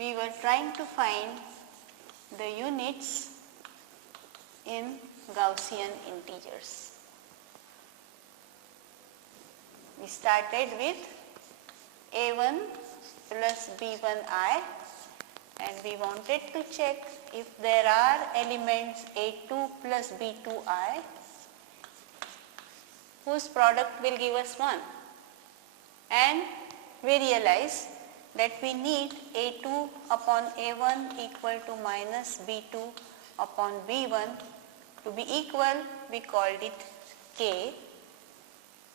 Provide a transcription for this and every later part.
we were trying to find the units in Gaussian integers. We started with a1 plus b1I, and we wanted to check if there are elements a2 plus b2I whose product will give us 1, and we realize that we need a2 upon a1 equal to minus b2 upon b1 to be equal, we called it k,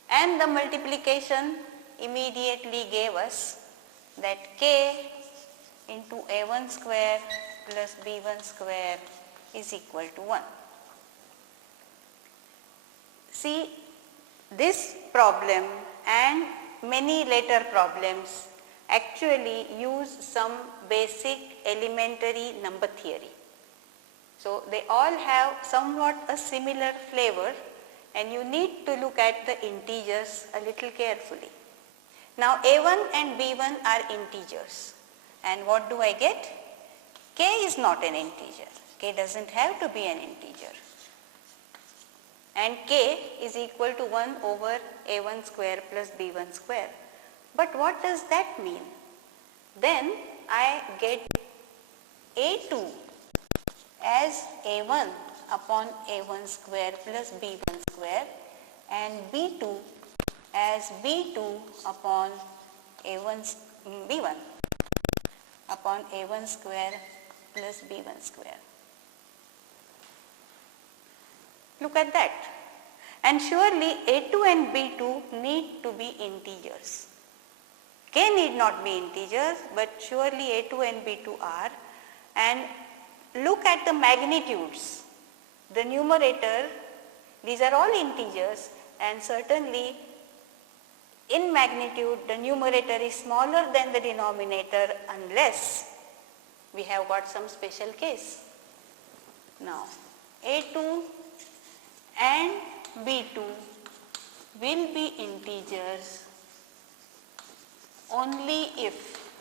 and the multiplication immediately gave us that k into a1 square plus b1 square is equal to 1. See, this problem and many later problems actually use some basic elementary number theory. So they all have somewhat a similar flavor, and you need to look at the integers a little carefully. Now a1 and b1 are integers, and what do I get? K is not an integer. K doesn't have to be an integer, and k is equal to 1 over a1 square plus b1 square. But what does that mean? Then I get a2 as a1 upon a1 square plus b1 square, and b2 as b2 upon b1 upon a1 square plus b1 square. Look at that. And surely a2 and b2 need to be integers. K need not be integers, but surely a2 and b2 are. And look at the magnitudes. The numerator, these are all integers, and certainly in magnitude the numerator is smaller than the denominator unless we have got some special case. Now a2 and b2 will be integers only if,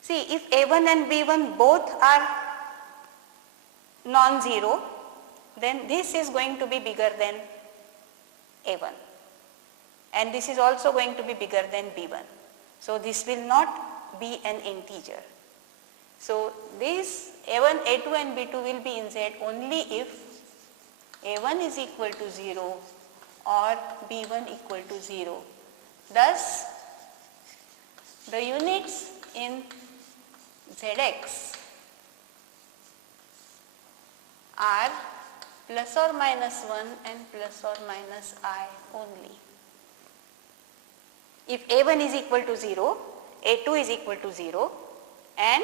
see, if a1 and b1 both are non-zero, then this is going to be bigger than a1, and this is also going to be bigger than b1. So this will not be an integer. So this a1, a2 and b2 will be in Z only if a1 is equal to 0 or b1 equal to 0. Thus, the units in Zx are plus or minus 1 and plus or minus I only. If a1 is equal to 0, a2 is equal to 0, and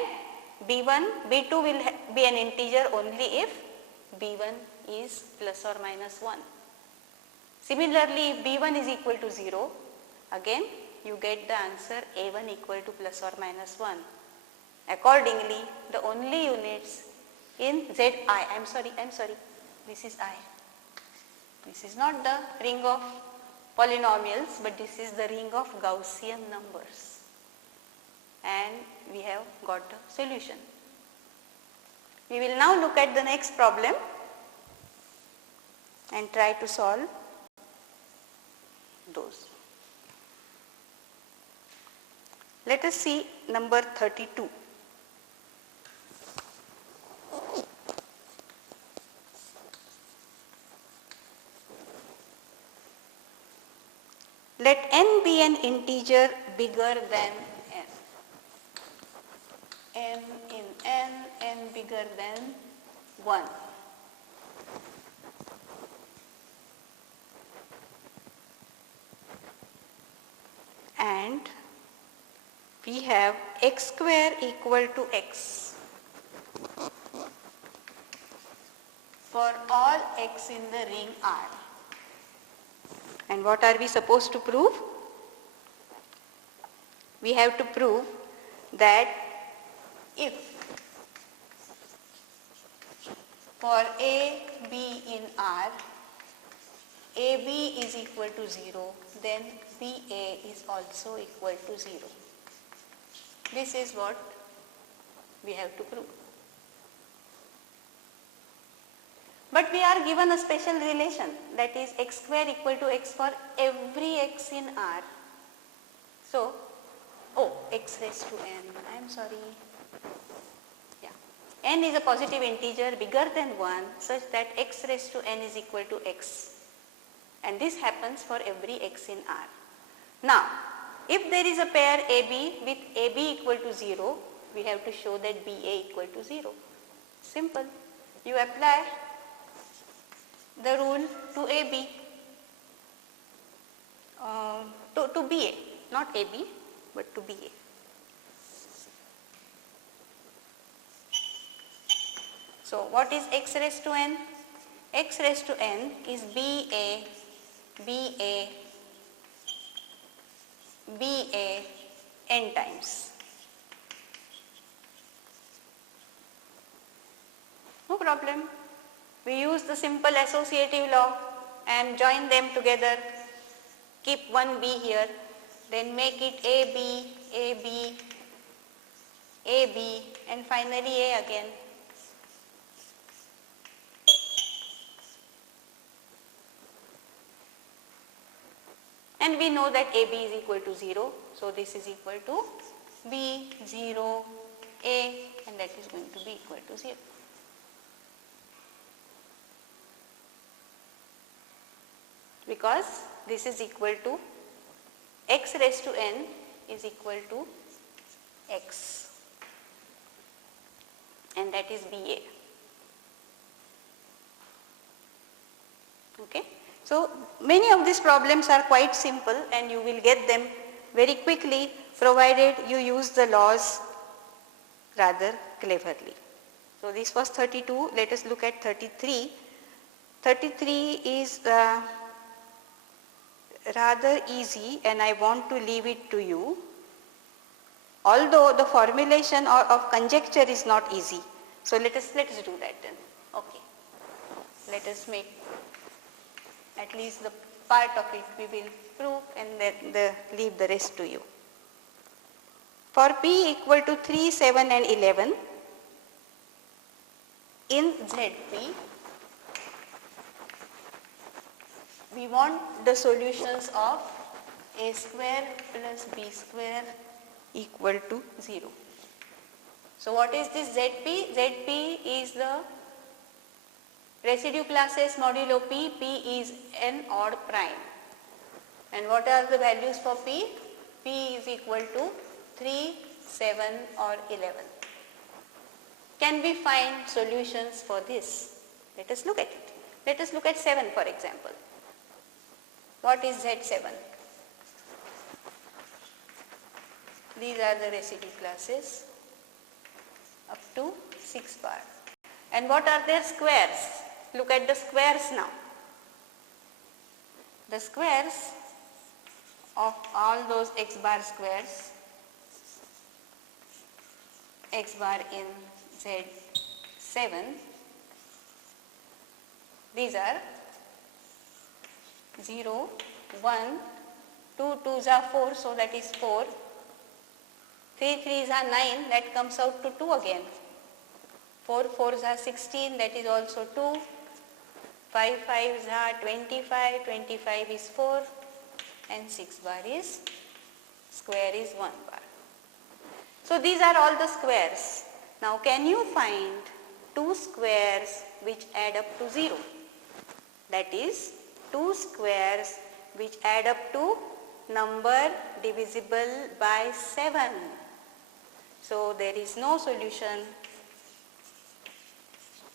b2 will be an integer only if b1 is plus or minus 1. Similarly, if b1 is equal to 0, again you get the answer a1 equal to plus or minus 1. Accordingly, the only units in Zi, I'm sorry, this is I. This is not the ring of polynomials, but this is the ring of Gaussian numbers. And we have got the solution. We will now look at the next problem and try to solve those. Let us see number 32. Let n be an integer bigger than n. N in n bigger than 1. And we have x square equal to x for all x in the ring R. And what are we supposed to prove? We have to prove that if for a, b in R, AB is equal to 0, then BA is also equal to 0. This is what we have to prove. But we are given a special relation, that is x square equal to x for every x in R. So, x raised to n, I am sorry. Yeah. N is a positive integer bigger than 1 such that x raised to n is equal to x. And this happens for every x in R. Now, if there is a pair AB with AB equal to 0, we have to show that BA equal to 0. Simple. You apply the rule to AB, to BA, not AB, but to BA. So, what is x raised to n? X raised to n is BA, BA, BA n times. No problem. We use the simple associative law and join them together. Keep one B here, then make it AB, AB, AB, and finally A again. And we know that AB is equal to 0, so this is equal to B, 0, A, and that is going to be equal to 0. Because this is equal to x raised to n is equal to x, and that is BA. Okay. So, many of these problems are quite simple and you will get them very quickly provided you use the laws rather cleverly. So, this was 32. Let us look at 33. 33 is rather easy and I want to leave it to you, although the formulation of conjecture is not easy. So, let us do that then. Okay. Let us make at least the part of it we will prove and then leave the rest to you. For P equal to 3, 7 and 11 in ZP, we want the solutions of A square plus B square equal to 0. So, what is this ZP? ZP is the residue classes modulo P. P is n odd prime. And what are the values for P? P is equal to 3, 7 or 11. Can we find solutions for this? Let us look at it. Let us look at 7 for example. What is Z7? These are the residue classes up to 6 bar. And what are their squares? Look at the squares now. The squares of all those x bar squares, x bar in Z7, these are 0, 1, 2 2s are 4, so that is 4, 3 3s are 9, that comes out to 2 again, 4 4s are 16, that is also 2, 5 5s are 25, 25 is 4 and 6 bar is square is 1 bar. So, these are all the squares. Now, can you find 2 squares which add up to 0? That is 2 squares which add up to number divisible by 7. So, there is no solution.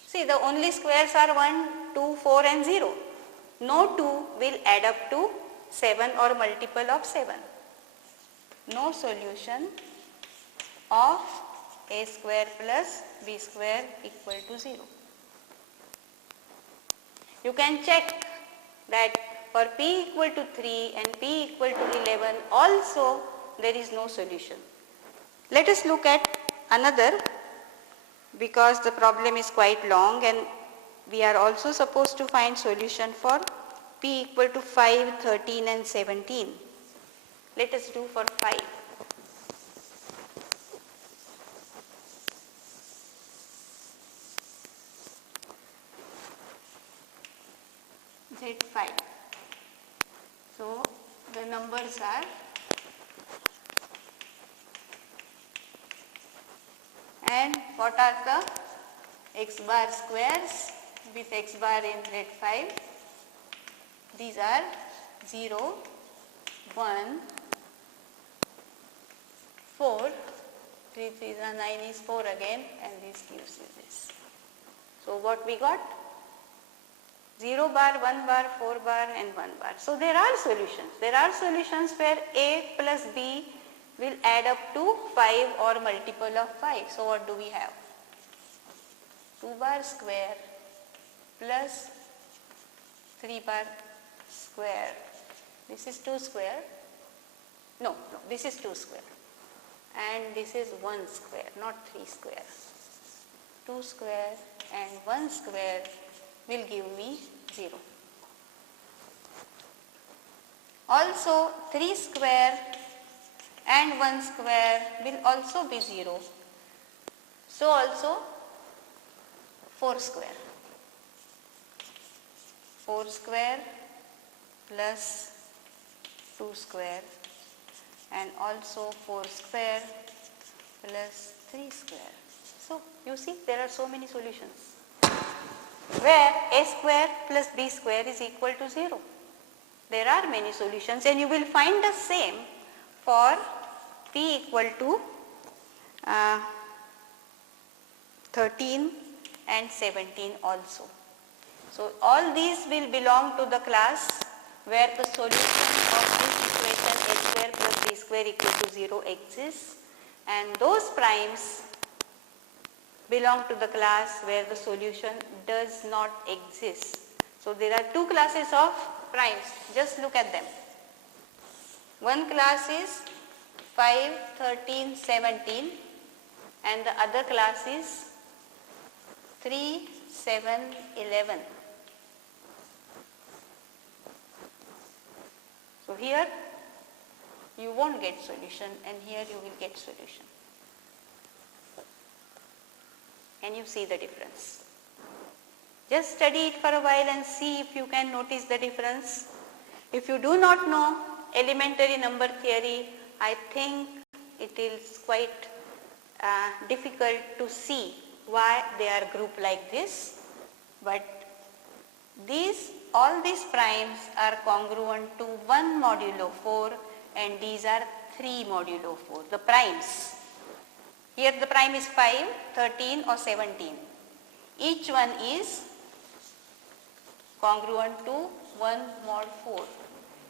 See, the only squares are 1, 2, 4 and 0. No 2 will add up to 7 or multiple of 7. No solution of A square plus B square equal to 0. You can check that for P equal to 3 and P equal to 11 also there is no solution. Let us look at another, because the problem is quite long and we are also supposed to find solution for P equal to 5, 13 and 17. Let us do for 5. inlet 5. So the numbers are and what are the x bar squares with x bar inlet 5? These are 0, 1, 4, 3 3 are 9 is 4 again, and this gives you this. So what we got? 0 bar, 1 bar, 4 bar and 1 bar. So there are solutions. There are solutions where A plus B will add up to 5 or multiple of 5. So what do we have? 2 bar square plus 3 bar square. This is 2 square. No, this is 2 square. And this is 1 square, not 3 square. 2 square and 1 square will give me 0. Also 3 square and 1 square will also be 0. So also 4 square. 4 square plus 2 square and also 4 square plus 3 square. So you see there are so many solutions where a square plus b square is equal to 0. There are many solutions, and you will find the same for p equal to 13 and 17 also. So all these will belong to the class where the solution of this equation a square plus b square equal to 0 exists, and those primes belong to the class where the solution does not exist. So there are two classes of primes, just look at them. One class is 5, 13, 17 and the other class is 3, 7, 11. So here you won't get solution and here you will get solution. Can you see the difference? Just study it for a while and see if you can notice the difference. If you do not know elementary number theory, I think it is quite difficult to see why they are grouped like this. But all these primes are congruent to 1 modulo 4 and these are 3 modulo 4, the primes. Here the prime is 5, 13 or 17. Each one is congruent to 1 mod 4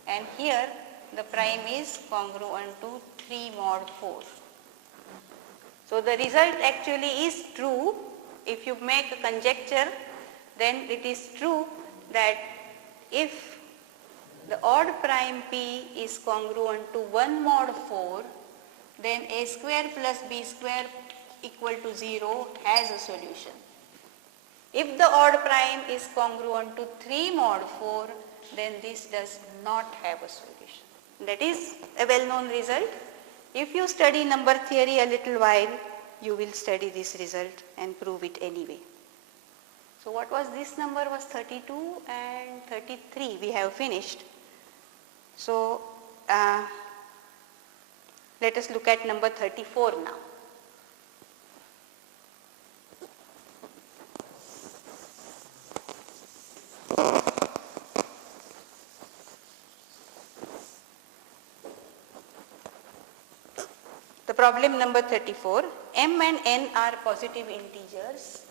and here the prime is congruent to 3 mod 4. So the result actually is true. If you make a conjecture, then it is true that if the odd prime p is congruent to 1 mod 4, then a square plus b square equal to 0 has a solution. If the odd prime is congruent to 3 mod 4, then this does not have a solution. That is a well-known result. If you study number theory a little while, you will study this result and prove it anyway. So what was this number? Was 32 and 33. We have finished. So let us look at number 34 now. The problem number 34, m and n are positive integers.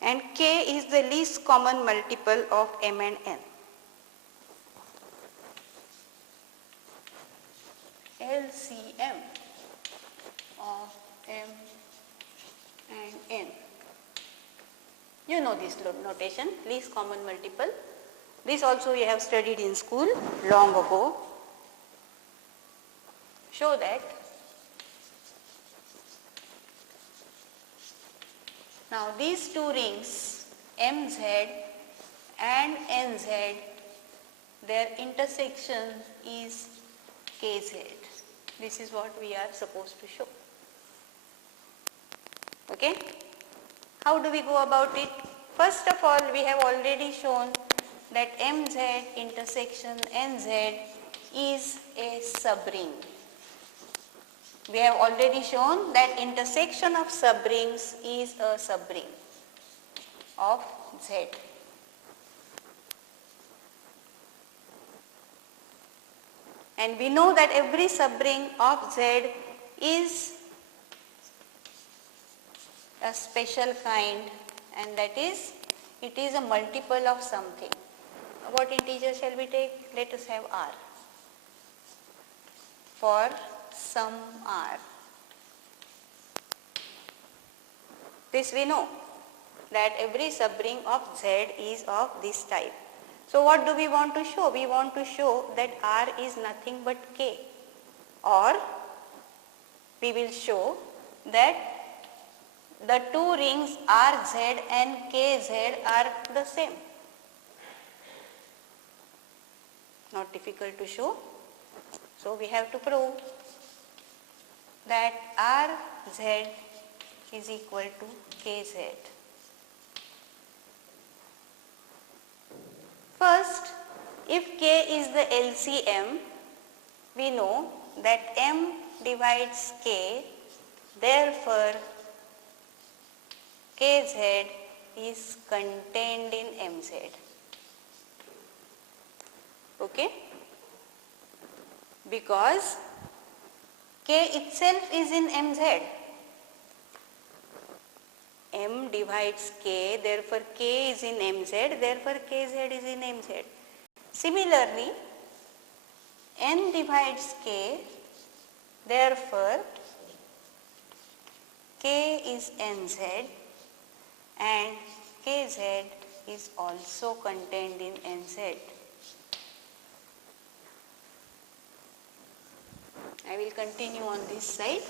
And k is the least common multiple of m and n. LCM of m and n. You know this notation, least common multiple. This also you have studied in school long ago. Show that. Now these two rings MZ and NZ, their intersection is KZ. This is what we are supposed to show. Okay? How do we go about it? First of all, we have already shown that MZ intersection NZ is a subring. We have already shown that intersection of subrings is a subring of Z. And we know that every subring of Z is a special kind, and that is, it is a multiple of something. What integer shall we take? Let us have R. For some R. This we know, that every subring of Z is of this type. So what do we want to show? We want to show that R is nothing but K, or we will show that the two rings RZ and KZ are the same. Not difficult to show. So we have to prove that RZ is equal to KZ. First, if K is the LCM, we know that M divides K, therefore KZ is contained in MZ. Okay? Because K itself is in MZ. M divides K, therefore K is in MZ, therefore KZ is in MZ. Similarly, N divides K, therefore K is NZ and KZ is also contained in NZ. I will continue on this side.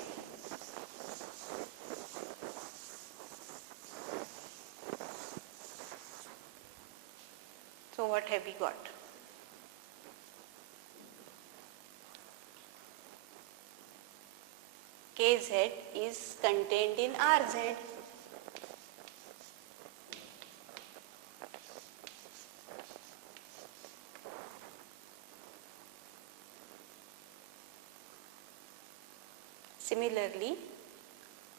So what have we got? KZ is contained in RZ. Similarly,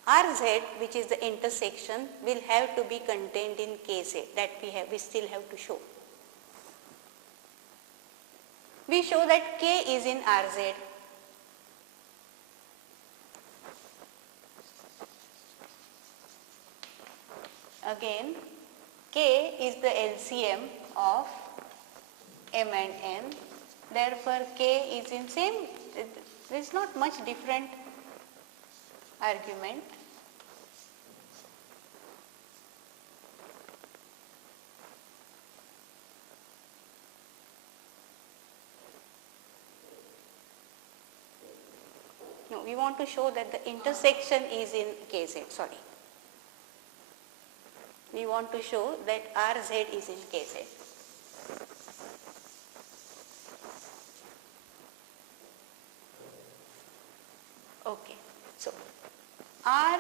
RZ, which is the intersection, will have to be contained in KZ. That we still have to show. We show that K is in RZ. Again, K is the LCM of M and N. Therefore, K is in same. There is not much different argument. No, we want to show that the intersection is in KZ, sorry. We want to show that RZ is in KZ. Okay, so R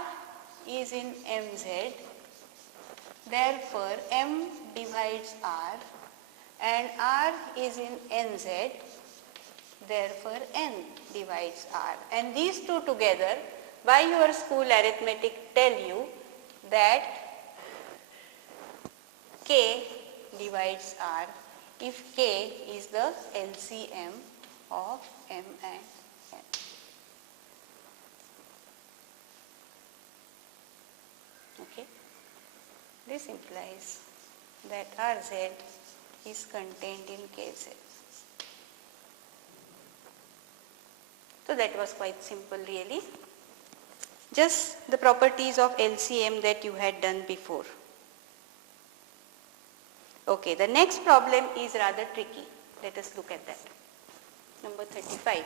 is in MZ, therefore M divides R, and R is in NZ, therefore N divides R. And these two together, by your school arithmetic, tell you that K divides R if K is the LCM of M and N. Okay. This implies that RZ is contained in KZ. So that was quite simple really. Just the properties of LCM that you had done before. Okay, the next problem is rather tricky. Let us look at that. Number 35.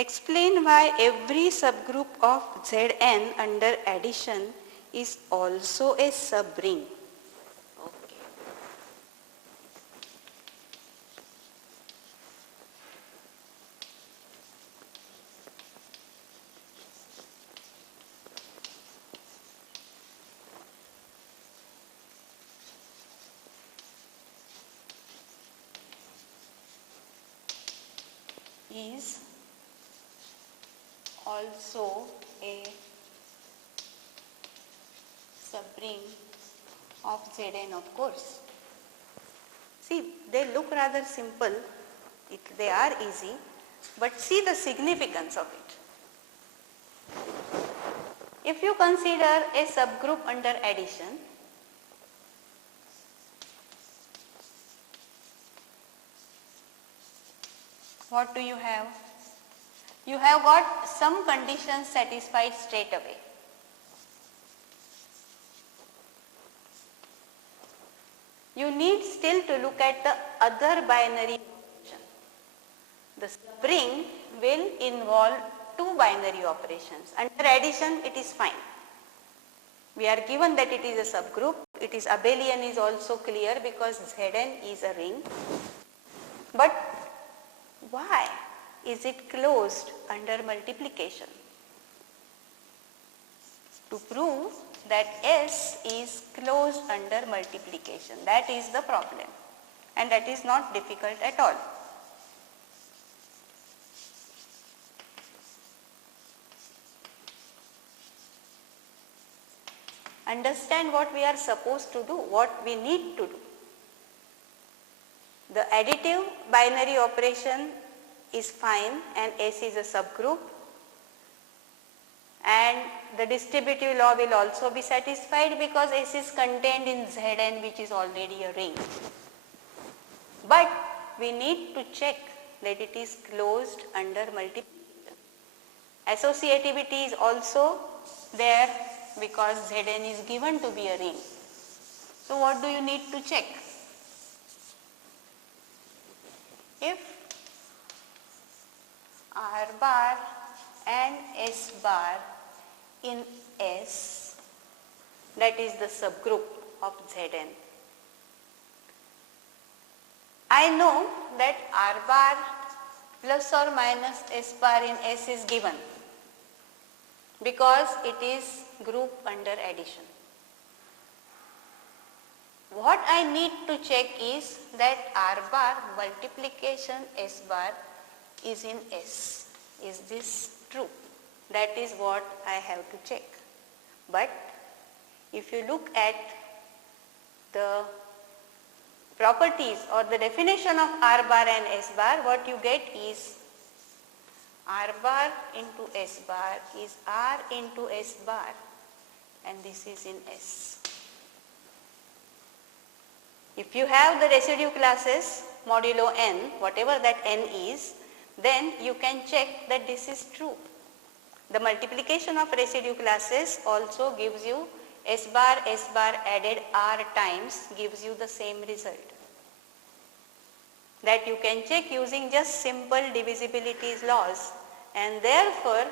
Explain why every subgroup of Zn under addition is also a subring. Okay. Is also a subring of Zn, of course. See, they look rather simple, they are easy, but see the significance of it. If you consider a subgroup under addition, what do you have? You have got some conditions satisfied straight away. You need still to look at the other binary operation. The subring will involve two binary operations. Under addition, it is fine. We are given that it is a subgroup. It is abelian is also clear because Zn is a ring. But why is it closed under multiplication? To prove that S is closed under multiplication. That is the problem, and that is not difficult at all. Understand what we are supposed to do, what we need to do. The additive binary operation is fine and S is a subgroup, and the distributive law will also be satisfied because S is contained in Zn, which is already a ring. But we need to check that it is closed under multiplication. Associativity is also there because Zn is given to be a ring. So what do you need to check? If R bar and S bar in S, that is the subgroup of Zn. I know that R bar plus or minus S bar in S is given because it is group under addition. What I need to check is that R bar multiplication S bar is in S. Is this true? That is what I have to check. But if you look at the properties or the definition of R bar and S bar, what you get is R bar into S bar is R into S bar, and this is in S. If you have the residue classes modulo n, whatever that n is, then you can check that this is true. The multiplication of residue classes also gives you S bar added R times gives you the same result. That you can check using just simple divisibility laws, and therefore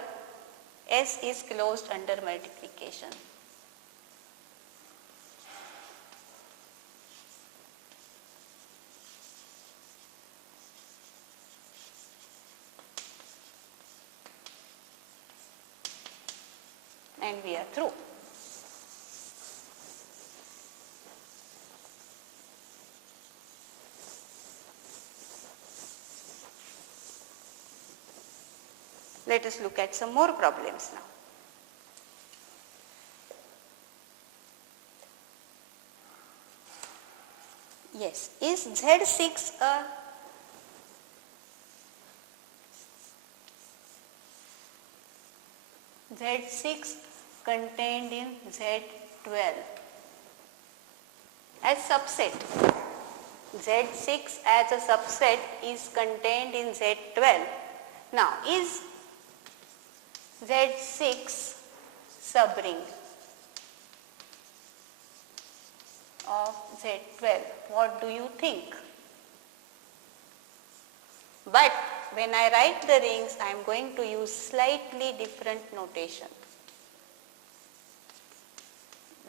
S is closed under multiplication. And we are through. Let us look at some more problems now. Yes, is Z6 a Z6 contained in Z12 as subset? Z6 as a subset is contained in Z12. Now, is Z6 subring of Z12? What do you think? But when I write the rings, I am going to use slightly different notation.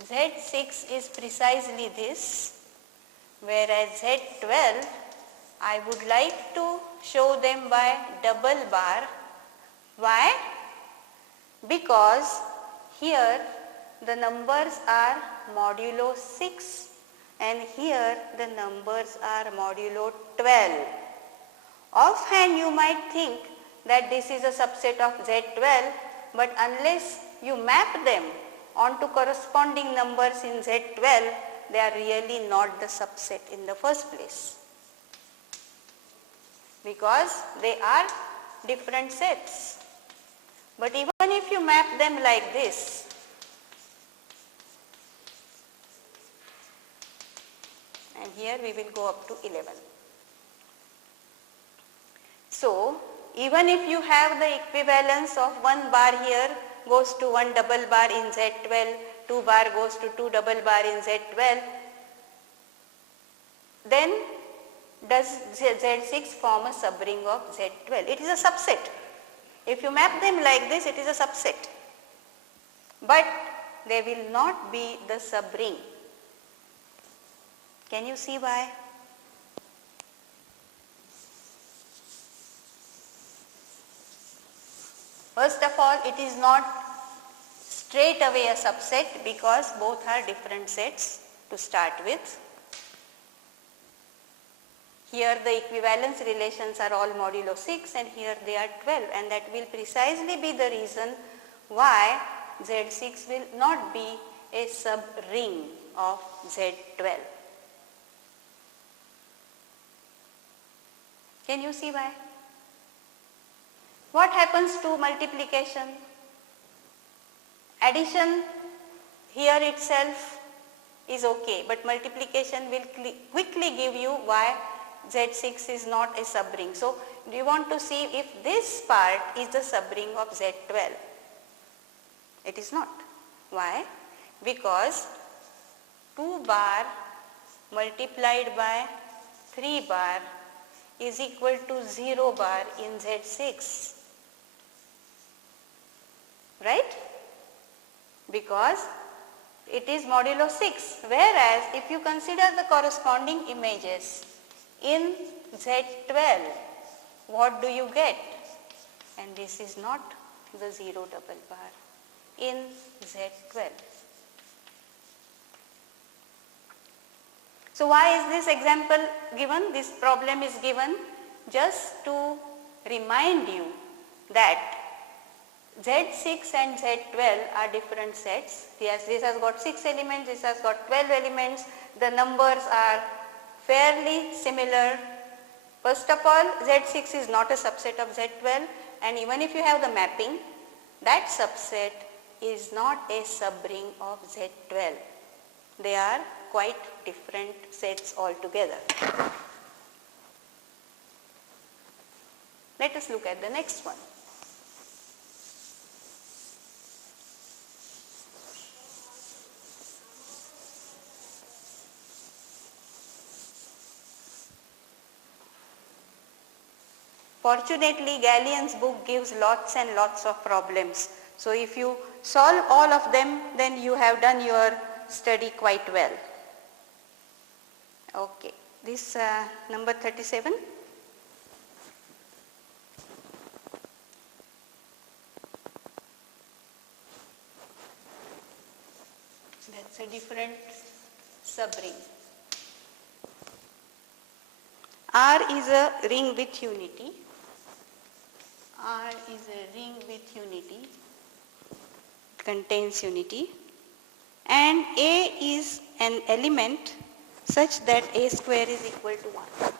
Z6 is precisely this, whereas Z12 I would like to show them by double bar. Why? Because here the numbers are modulo 6 and here the numbers are modulo 12. Offhand you might think that this is a subset of Z12, but unless you map them onto corresponding numbers in Z12, they are really not the subset in the first place, because they are different sets. But even if you map them like this, and here we will go up to 11. So, even if you have the equivalence of 1 bar here goes to 1 double bar in Z12, 2 bar goes to 2 double bar in Z12, then does Z6 form a subring of Z12? It is a subset. If you map them like this, it is a subset. But they will not be the subring. Can you see why? First of all, it is not straight away a subset because both are different sets to start with. Here the equivalence relations are all modulo 6 and here they are 12, and that will precisely be the reason why Z6 will not be a subring of Z12. Can you see why? What happens to multiplication? Addition here itself is okay, but multiplication will quickly give you why Z6 is not a subring. So, do you want to see if this part is the subring of Z12? It is not. Why? Because 2 bar multiplied by 3 bar is equal to 0 bar in Z6. Right? Because it is modulo 6, whereas if you consider the corresponding images in Z12, what do you get? And this is not the 0 double bar in Z12. So why is this example given? This problem is given just to remind you that Z6 and Z12 are different sets. Yes, this has got 6 elements, this has got 12 elements. The numbers are fairly similar. First of all, Z6 is not a subset of Z12, and even if you have the mapping, that subset is not a subring of Z12. They are quite different sets altogether. Let us look at the next one. Fortunately, Gallien's book gives lots and lots of problems. So if you solve all of them, then you have done your study quite well. Okay, this number 37. That's a different subring. R is a ring with unity. R is a ring with unity, contains unity, and A is an element such that A square is equal to 1.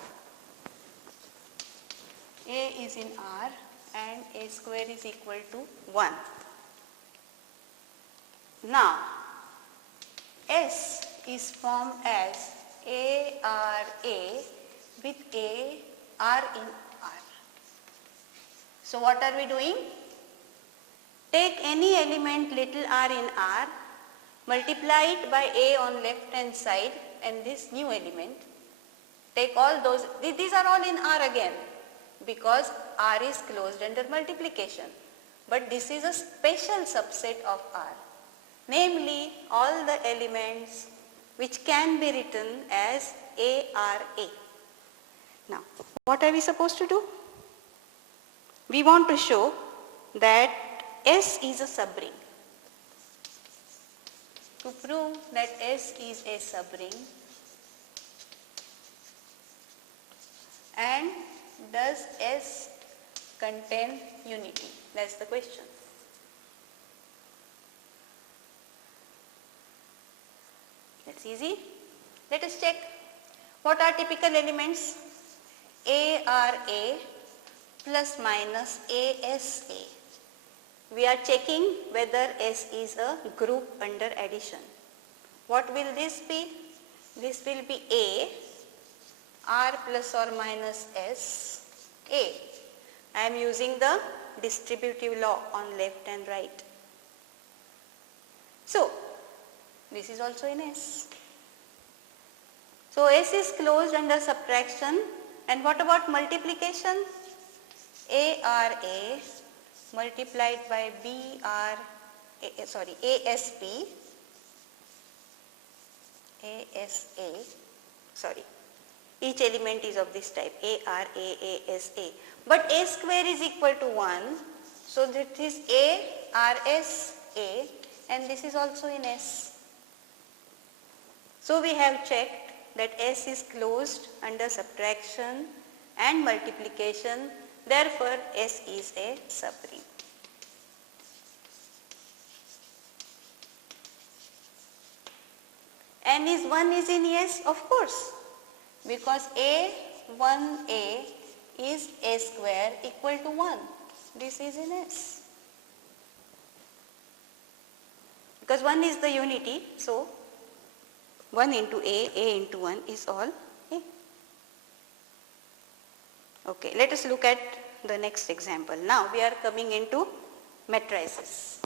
A is in R and A square is equal to 1. Now, S is formed as ARA with AR in R. So what are we doing? Take any element little r in R, multiply it by A on left hand side and this new element. Take all those, these are all in R again. because R is closed under multiplication. But this is a special subset of R, namely all the elements which can be written as ARA. Now, what are we supposed to do? We want to show that S is a subring. To prove that S is a subring, and does S contain unity? That's the question. That's easy. Let us check. What are typical elements? ARA plus minus ASA. We are checking whether S is a group under addition. What will this be? This will be A, R plus or minus S, A. I am using the distributive law on left and right. So, this is also in S. So, S is closed under subtraction. And what about multiplication? ARA multiplied by ASP, each element is of this type, ARA, ASA. But A square is equal to 1, so that is ARSA, and this is also in S. So we have checked that S is closed under subtraction and multiplication, therefore S is a subring. And is 1 is in S? Of course, because A1A is A square equal to 1. This is in S. Because 1 is the unity, so 1 into A into 1 is all A. Okay, let us look at the next example. Now we are coming into matrices.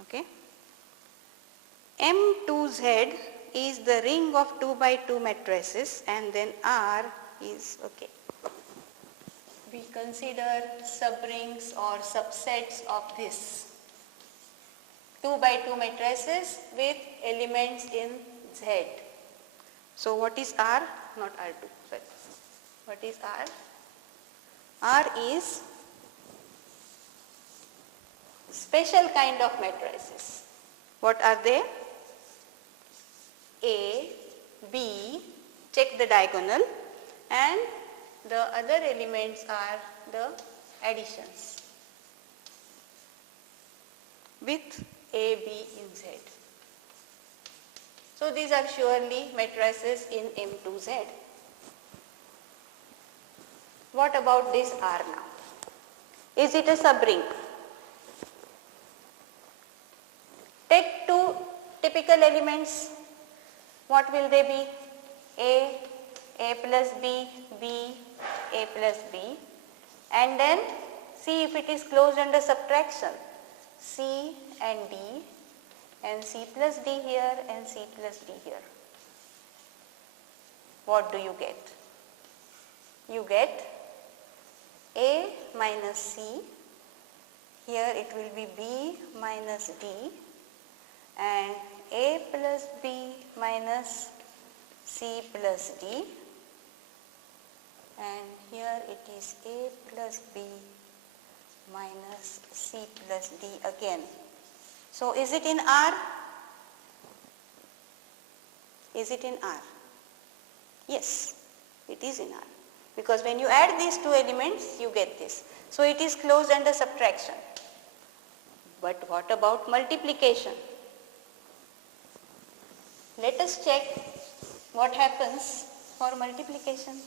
Okay. M2Z is the ring of 2 by 2 matrices, and then R is, okay. We consider subrings or subsets of this 2 by 2 matrices with elements in Z. So what is R? Not R2, sorry. What is R? R is special kind of matrices. What are they? A, B, check the diagonal, and the other elements are the additions with A, B in Z. So these are surely matrices in M2Z. What about this R now? Is it a subring? Take two typical elements. What will they be? A plus B, B, A plus B. And then see if it is closed under subtraction. C and D, and C plus D here and C plus D here. What do you get? You get A minus C. Here it will be B minus D, and A plus B minus C plus D, and here it is A plus B minus C plus D again. So is it in R? Is it in R? Yes, it is in R, because when you add these two elements you get this. So it is closed under subtraction. But what about multiplication? Let us check what happens for multiplication.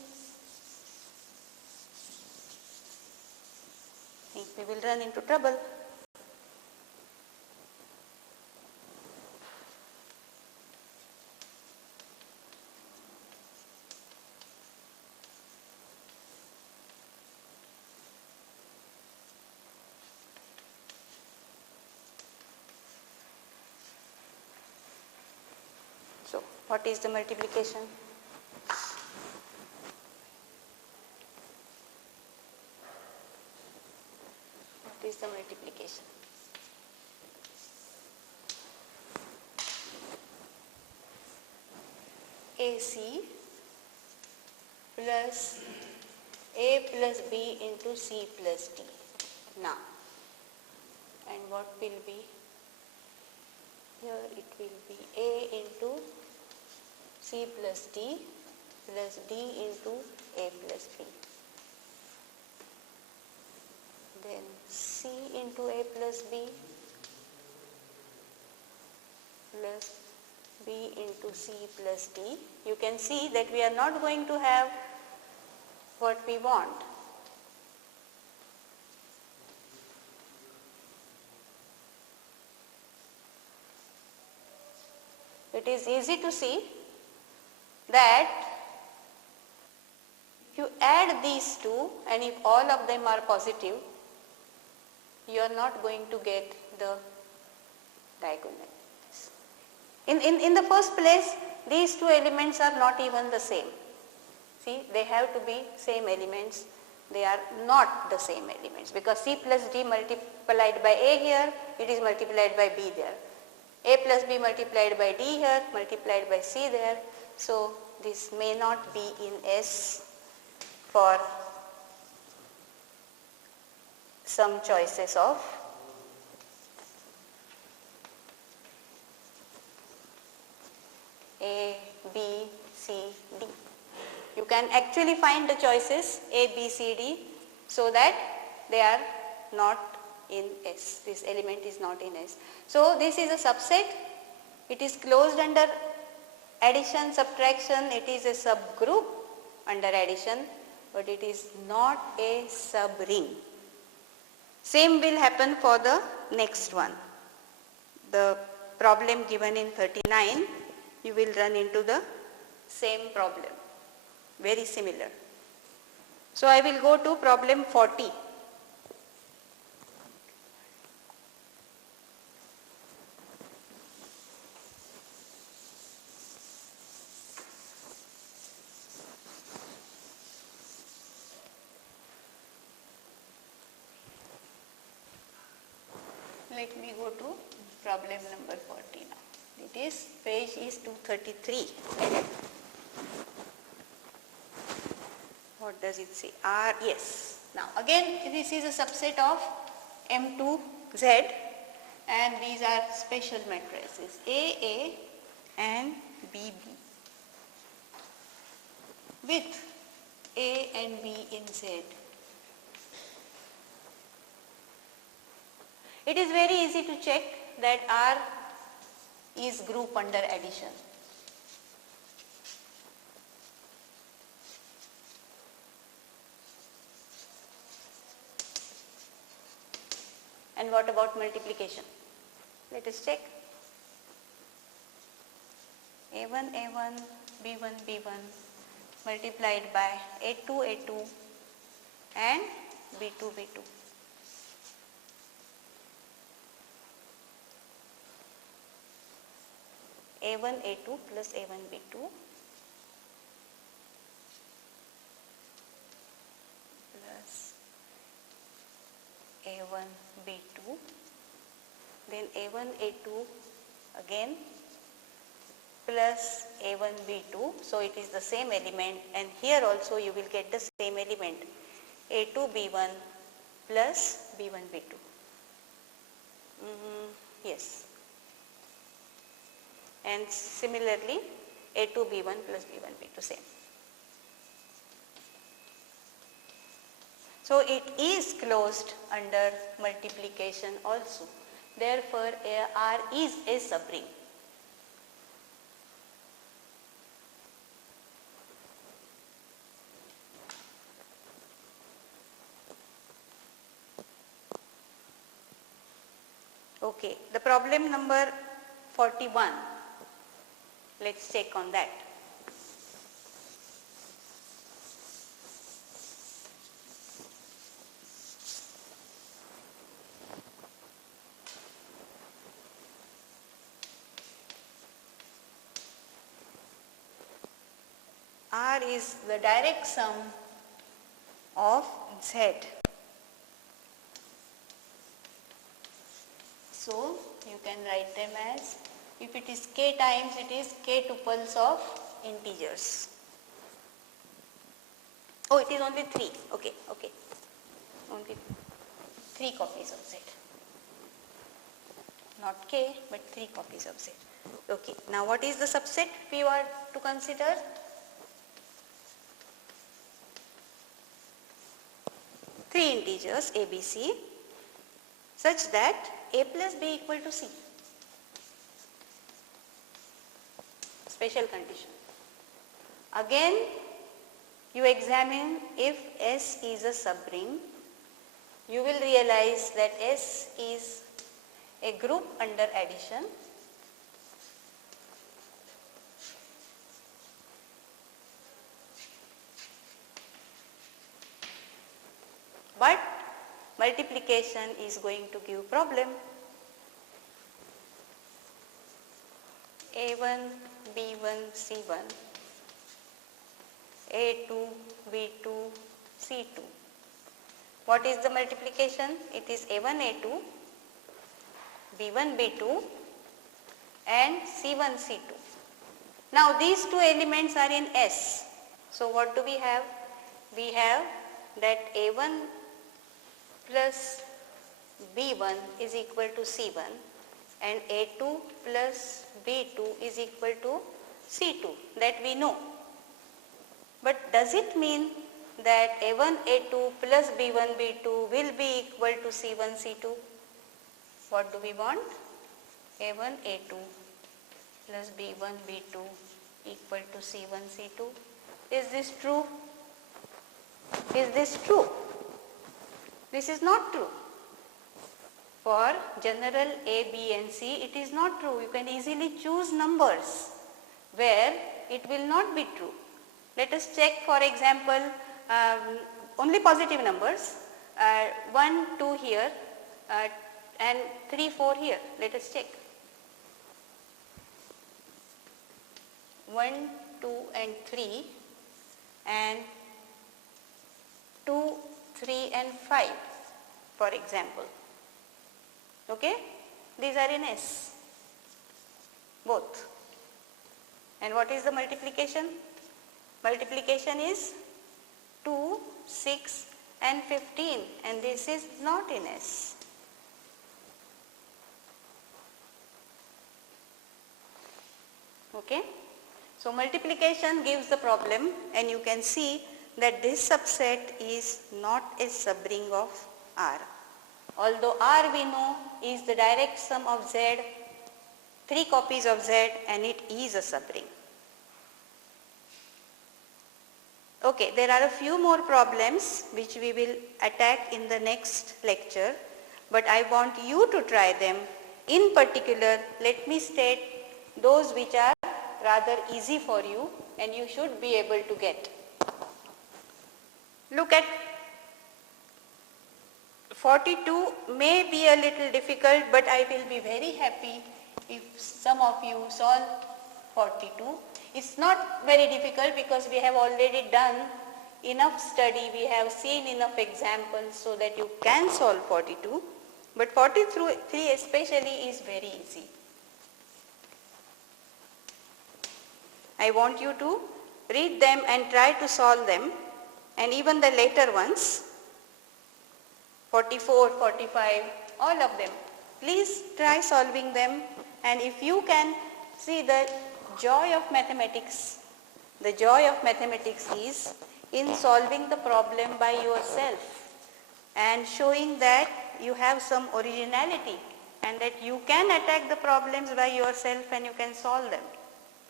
I think we will run into trouble. So What is the multiplication? What is the multiplication? AC plus A plus B into C plus D. Now, and what will be? Here it will be A into C plus D plus D into A plus B. Then C into A plus B plus B into C plus D. You can see that we are not going to have what we want. It is easy to see that if you add these two and if all of them are positive, you are not going to get the diagonal. In the first place, these two elements are not even the same. See, they have to be same elements. They are not the same elements because C plus D multiplied by A here, it is multiplied by B there. A plus B multiplied by D here, multiplied by C there. So, this may not be in S for some choices of A, B, C, D. You can actually find the choices A, B, C, D so that they are not in S. This element is not in S. So, this is a subset. It is closed under addition, subtraction. It is a subgroup under addition, but it is not a subring. Same will happen for the next one. The problem given in 39, you will run into the same problem, very similar. So, I will go to problem 40. Let me go to problem number 40 now. It is page is 233. What does it say? R, yes. Now again this is a subset of M2Z and these are special matrices AA and BB with A and B in Z. It is very easy to check that R is group under addition. And what about multiplication? Let us check. A1, A1, B1, B1 multiplied by A2, A2 and B2, B2. A1, A2 plus A1, B2 plus A1, B2, then A1, A2 again plus A1, B2. So, it is the same element and here also you will get the same element A2, B1 plus B1, B2. Yes. And similarly A2, B1 plus B1, B2 same. So, it is closed under multiplication also. Therefore, R is a subring. Okay, the problem number 41. Let's check on that. R is the direct sum of Z. So you can write them as, if it is k times, it is k tuples of integers. Oh, it is only 3. Okay. Only 3 copies of Z. Not k, but 3 copies of Z. Okay. Now what is the subset we want to consider? Three integers a, b, c, such that a plus b equal to c. Special condition. Again, you examine if S is a subring. You will realize that S is a group under addition. But multiplication is going to give problem. A1, B1, C1, A2, B2, C2. What is the multiplication? It is A1, A2, B1, B2 and C1, C2. Now these two elements are in S. So what do we have? We have that A1 plus B1 is equal to C1 and A2 plus B2 is equal to C2, that we know. But does it mean that A1, A2 plus B1, B2 will be equal to C1, C2? What do we want? A1, A2 plus B1, B2 equal to C1, C2. Is this true? Is this true? This is not true. For general A, B and C, it is not true. You can easily choose numbers where it will not be true. Let us check, for example, only positive numbers, 1, 2 here and 3, 4 here. Let us check. 1, 2 and 3 and 2, 3 and 5, for example. Okay? These are in S, both. And what is the multiplication? Multiplication is 2, 6 and 15, and this is not in S. Okay? So multiplication gives the problem, and you can see that this subset is not a subring of R. Although R we know is the direct sum of Z, 3 copies of Z, and it is a subring. Okay, there are a few more problems which we will attack in the next lecture, but I want you to try them. In particular, let me state those which are rather easy for you and you should be able to get. Look at 42 may be a little difficult, but I will be very happy if some of you solve 42. It's not very difficult because we have already done enough study, we have seen enough examples so that you can solve 42, but 43 especially is very easy. I want you to read them and try to solve them, and even the later ones, 44, 45, all of them. Please try solving them, and if you can see the joy of mathematics is in solving the problem by yourself and showing that you have some originality and that you can attack the problems by yourself and you can solve them.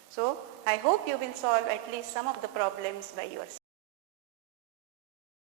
So I hope you will solve at least some of the problems by yourself.